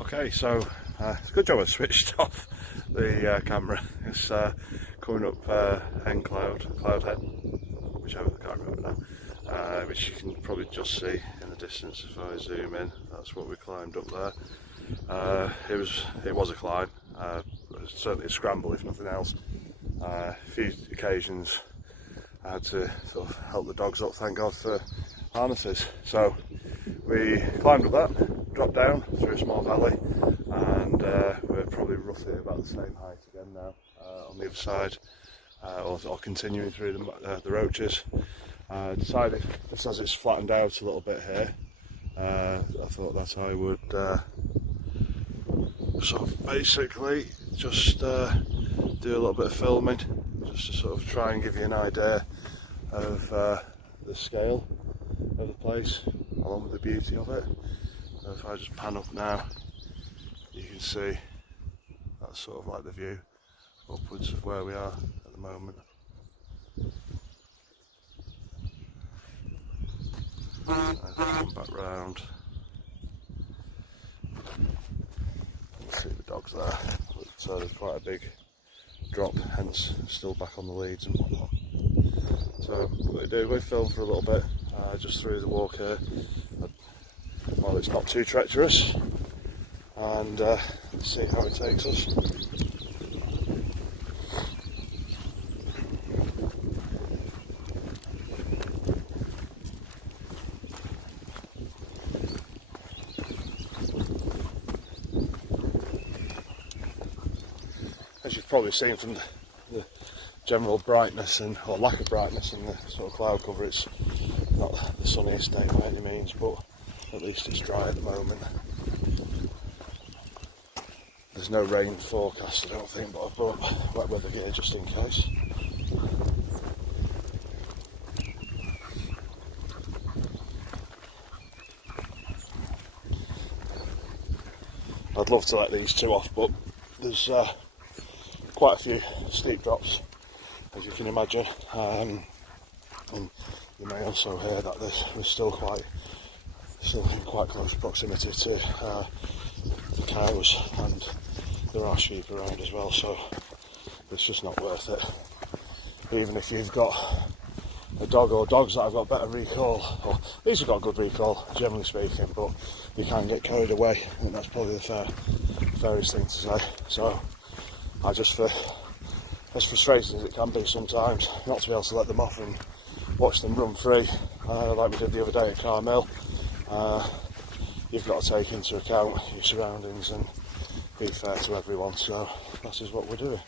Okay, so it's a good job I switched off the camera. It's coming up Cloud Head, whichever, I can't remember now, which you can probably just see in the distance if I zoom in. That's what we climbed up there. It was a climb, certainly a scramble if nothing else. A few occasions I had to sort of help the dogs up, thank God for harnesses. So we climbed up that, dropped down through a small valley, and we're probably roughly about the same height again now on the other side, or continuing through the Roaches. Decided, just as it's flattened out a little bit here, I thought that I would sort of basically just do a little bit of filming, just to sort of try and give you an idea of the scale of the place, along with the beauty of it. So if I just pan up now, you can see that's sort of like the view upwards of where we are at the moment. And come back round, see the dogs there, so there's quite a big drop, hence still back on the leads and whatnot. So what we do, we film for a little bit, just through the walk here, while it's not too treacherous, and let's see how it takes us. As you've probably seen from the general brightness or lack of brightness in the sort of cloud cover, it's not the sunniest day by any means, but at least it's dry at the moment. There's no rain forecast, I don't think, but I've brought wet weather gear just in case. I'd love to let these two off, but there's quite a few steep drops, as you can imagine, and you may also hear that we're still in quite close proximity to the cows, and there are sheep around as well, so it's just not worth it. Even if you've got a dog or dogs that have got better recall, or these have got good recall generally speaking, but you can get carried away, and that's probably the fairest thing to say. So I just, as frustrating as it can be sometimes, not to be able to let them off and watch them run free, like we did the other day at Carmel. You've got to take into account your surroundings and be fair to everyone, so that is what we're doing.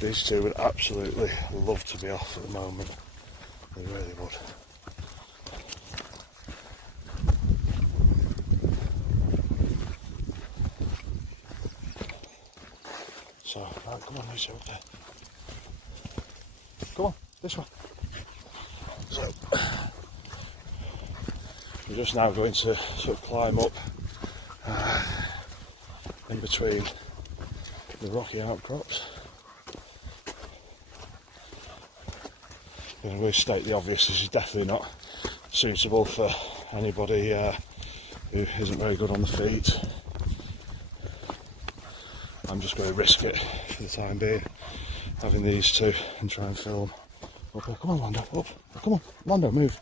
These two would absolutely love to be off at the moment, they really would. So, right, come on, Lucy, up there. Come on, this way. So, we're just now going to sort of climb up in between the rocky outcrops. I'm going to state the obvious, this is definitely not suitable for anybody who isn't very good on the feet. I'm just going to risk it for the time being, having these two, and try and film up here. Come on, Lando, up. Come on, Lando, move.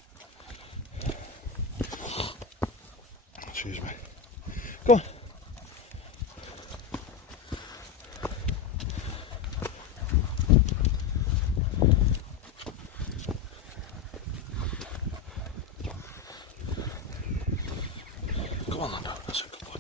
Excuse me. Go on. Come on, Lando, that's a good boy.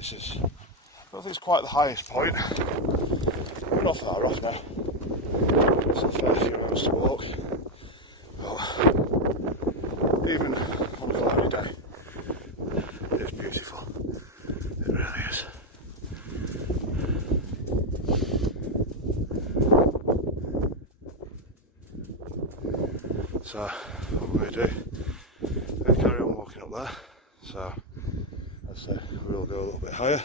this is, I don't think it's quite the highest point. We're not far off now. It's a fair few hours to walk. But even on a cloudy day, it is beautiful. It really is. So what we're going to do, we're going to carry on walking up there. So as I say, we'll go a little bit higher.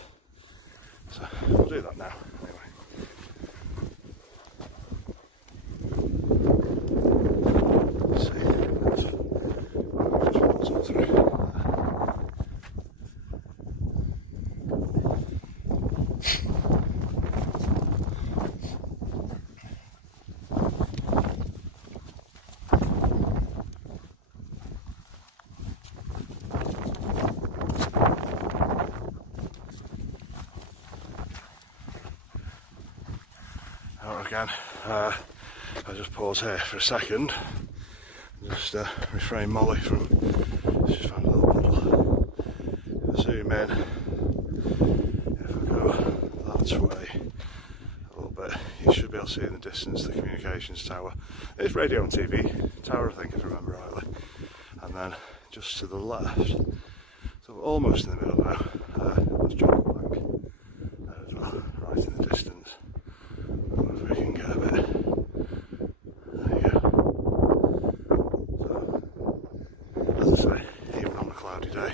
So we'll do that now. Anyway. Let's see. I've just walked up through. Again, I just pause here for a second, just refrain Molly from, just found a little puddle. If I zoom in, if I go that way a little bit, you should be able to see in the distance the communications tower. It's radio and TV tower, I think, if I remember rightly. And then just to the left, so we're almost in the middle now, there's John Bank there as well, right in the distance. We can get a bit. There you go. So, as I say, even on a cloudy day,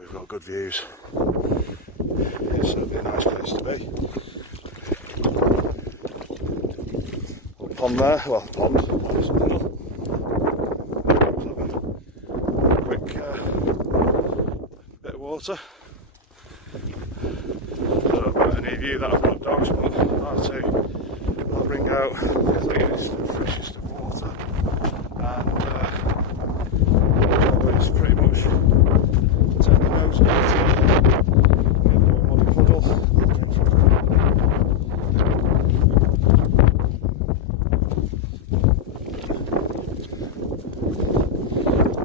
we've got good views. It's certainly a nice place to be. Little pond there, well, pond, it's a middle. Quick bit of water. Any of you that have got dogs, but I'll bring out the cleanest and freshest of water, and it's pretty much take the nose out, get the muddy puddle, and drink from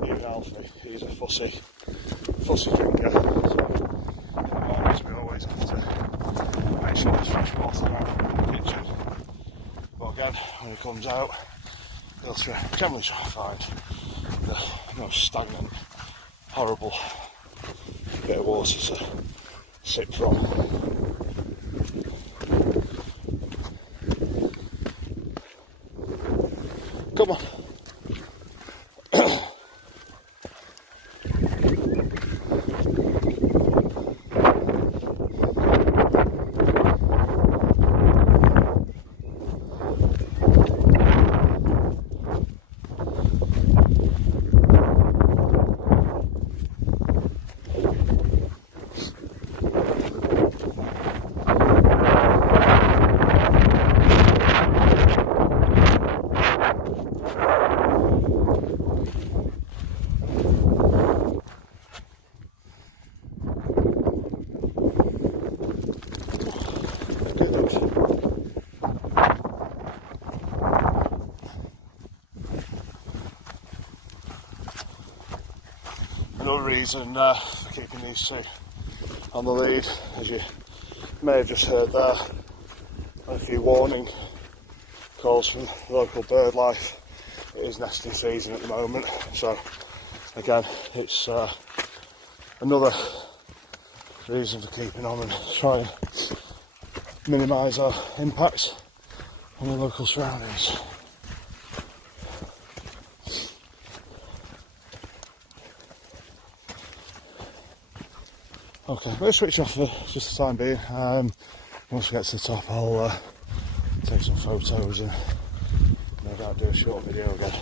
it. Even Alfie, he's a fussy drinker, so we always have to make sure there's fresh water around in the kitchen. But again, when he comes out, he'll generally try to find the most stagnant, horrible bit of water to sip from. Come on. Another reason for keeping these two on the lead, as you may have just heard there, a few warning calls from local bird life. It is nesting season at the moment, so again it's another reason for keeping on and trying to minimise our impacts on the local surroundings. Okay, I'm going to switch off for just the time being. Once we get to the top, I'll take some photos and no doubt do a short video again.